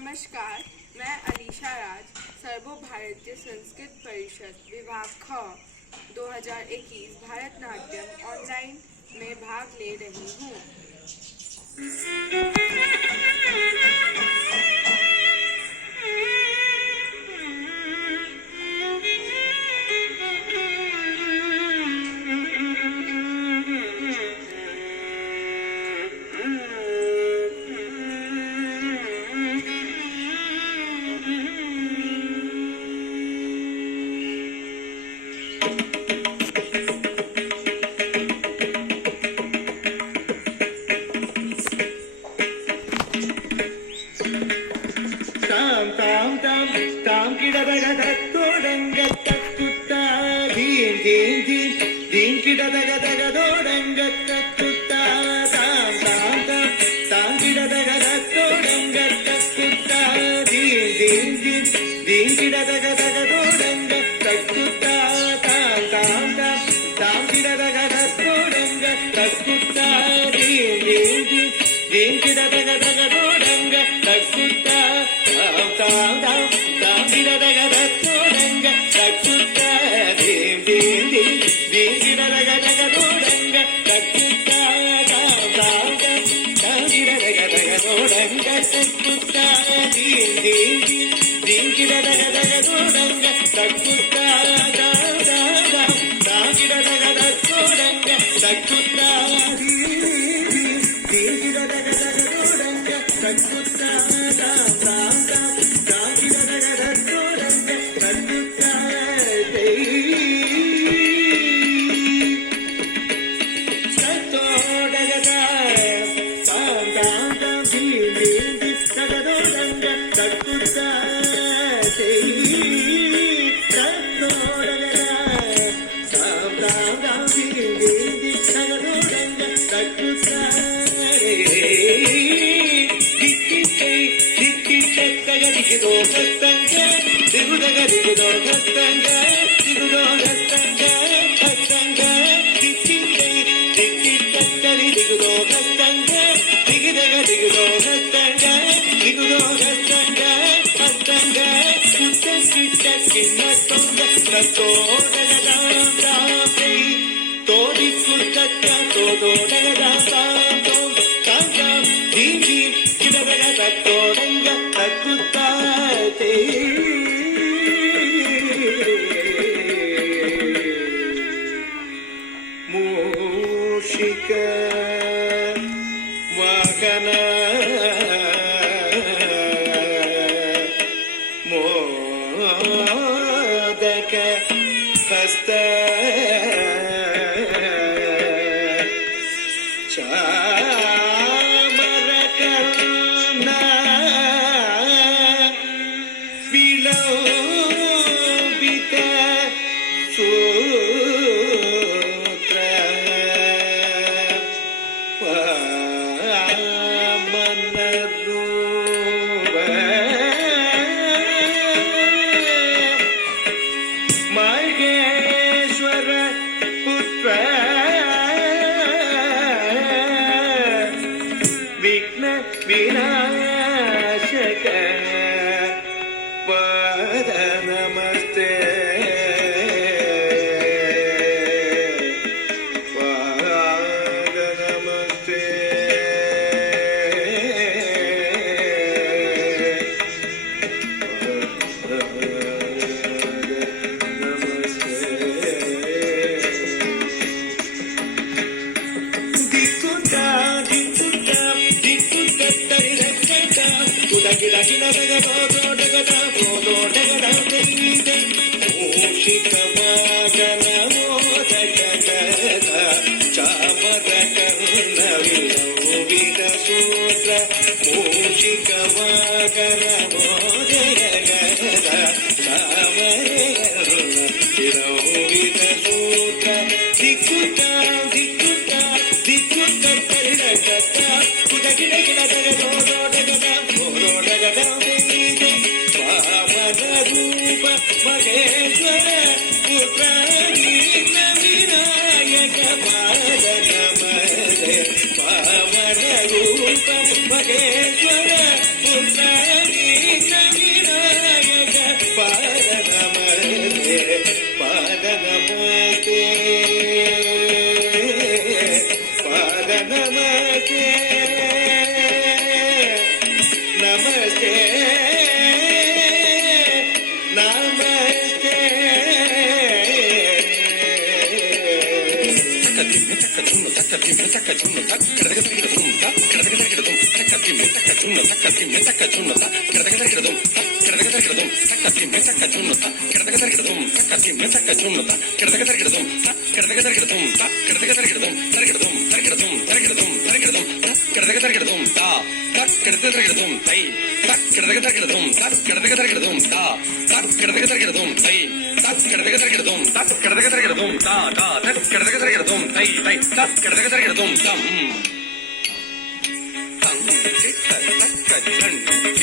नमस्कार, मैं अलीशा राज सर्वो भारतीय संस्कृत परिषद विभाग ख 2021 भारतनाट्यम ऑनलाइन में भाग ले रही हूँ। தாம் கிடதக தத்தோடங்க தத்துத்தா தீம் தீம் தீம் தீம் கிடதக தகதோடங்க தத்துத்தா தாம் தாம் தாம் தாம் கிடதக தத்தோடங்க தத்துத்தா தீம் தீம் தீம் தீம் கிடதக தகதோடங்க தத்துத்தா தாம் தாம் தாம் தாம் கிடதக தத்தோடங்க தத்துத்தா தீம் தீம் தீம் தீம் கிடதக தகதோடங்க தத்துத்தா தாம் தாம் தாம் கிடதக தத்தோடங்க தத்துத்தா தீம் தீம் தீம் தீம் கிடதக தகதோடங்க தத்துத்தா தாம் தாம் தாம் தாம் கிடதக தகதோடங்க தத்துத்தா தீம் தீம் தீம் தீம் கிடதக தகதோடங்க தத்துத்தா தாம் தாம் தாம் தாம் கிடதக தத்தோடங்க தத்துத்தா தீம் தீம் தீம் கிடதக தகதோடங்க தத்துத்தா தாம் தாம் தாம் தாம் கிடதக தத்தோடங்க தத்துத்தா சத்தோடகதா தாம் தாம் தாம் தீம் தீம் தீம் தகதோடங்க தத்துத்தா சத்தோடகதா தாம் தாம் தாம் தீம் தீம் தீம் தகதோடங்க தத்துத்தா ದಿಕ್ಕಿದೋ ಕಸ್ತಂಗ ದಿಗುದಗ ದಿಗುದೋ ಕಸ್ತಂಗ ದಿಗುದೋ ಕಸ್ತಂಗ ಕಸ್ತಂಗ ದಿಕ್ಕಿದ್ದೈ ದಿಕ್ಕಿಟ್ಟರಿ ದಿಗುದೋ ಕಸ್ತಂಗ ದಿಗಿದಗ ದಿಗುದೋ ಕಸ್ತಂಗ ದಿಗುದೋ ಕಸ್ತಂಗ ಕಸ್ತಂಗ ಸುತ್ತ ಸುತ್ತ ಕಿನ್ನತ್ತೊಂದ ತೋಡಗದಾಂತಾಂತೈ ತೋಡಿ ಕುರ್ತಕ್ಕ ತೋಡೋಡಗದಾಂತಾಂತೋ ಕಾಂತಾಂ ದೀಂಜಿ ಗಿಡದಗ ತತ್ತೋಡಂಗ ತಕ್ಕುತ್ತಾತೆ ಮೂಷಿಕ ವಾಹನ ಮೋದಕ ಹಸ್ತ ವಿಲೋಬಿತ ಸೂತ್ರ ವಾಮನರೂಪ ಮಹೇಶ್ವರ ಪುತ್ರ ವಿಘ್ನ ವಿನಾಶಕ ಪಾದ ನಮಸ್ತೆ ಪಾದ ನಮಸ್ತೆ ದಿಕ್ಕುತ್ತ ದಿಕ್ಕುತ್ತ ದಿಕ್ಕುತ್ತ ತರಿರಕ್ಕಟ ಉದಗಿಡ ಗಿಡದಗ ತೋಡಗದ ತೋಡಗದ ತೆಂಗಿದ ಮೂಷಿಕವಾಗನ ಮೋದಕದ ಚಾಮರ ಕರ್ಣ ವಿಲೋಬಿತ ಸೂತ್ರ ಮೂಷಿಕವಾಗನ ಮೋದಕದ ಚಾಮರ ಕರ್ಣ ವಿಲೋಬಿತ ಸೂತ್ರ ದಿಕ್ಕುತ್ತ ದಿಕ್ಕುತ್ತ ದಿಕ್ಕುತ್ತ ತರಿರಕ್ಕಟ ಉದಗಿಡ ಗಿಡದಗ ತೋಡಗದ ತೋಡಗದ ತೆಂಗಿದ ವಾಮನ ರೂಪ ಮಹೇಶ್ವರ ಪುತ್ರ ವಿಘ್ನ ವಿನಾಯಕ ಪಾದ ನಮಸ್ತೆ ವಾಮನ ರೂಪ ಮಹೇಶ್ವರ ಪುತ್ರ దిమ్మె తక్క చున్న తక్క దిమ్మె తక్క చున్న తక్క కడగ తరిగిడదుం తక్క కడగ తరిగిడదుం తక్క దిమ్మె తక్క చున్న తక్క దిమ్మె తక్క చున్న తక్క కడగ తరిగిడదుం తక్క కడగ తరిగిడదుం తక్క దిమ్మె తక్క చున్న తక్క కడగ తరిగిడదుం తక్క దిమ్మె తక్క చున్న తక్క కడగ తరిగిడదుం తక్క కడగ తరిగిడదుం తక్క కడగ తరిగిడదుం తరిగిడదుం తరిగిడదుం తరిగిడదుం తరిగిడదుం తక్క కడగ తరిగిడదుం తా తక్క కడగ తరిగిడదుం తై తక్క కడగ తరిగిడదుం తక్క కడగ తరిగిడదుం తా తక్క కడగ తరిగిడదుం తై తక్క కడగ తరిగిడదుం తక్క కడగ తరిగిడదుం తా తా తక్క కడగ తరిగిడదుం తై తై తక్క కడగ తరిగిడదుం తం తం చిత్త తక్క చండు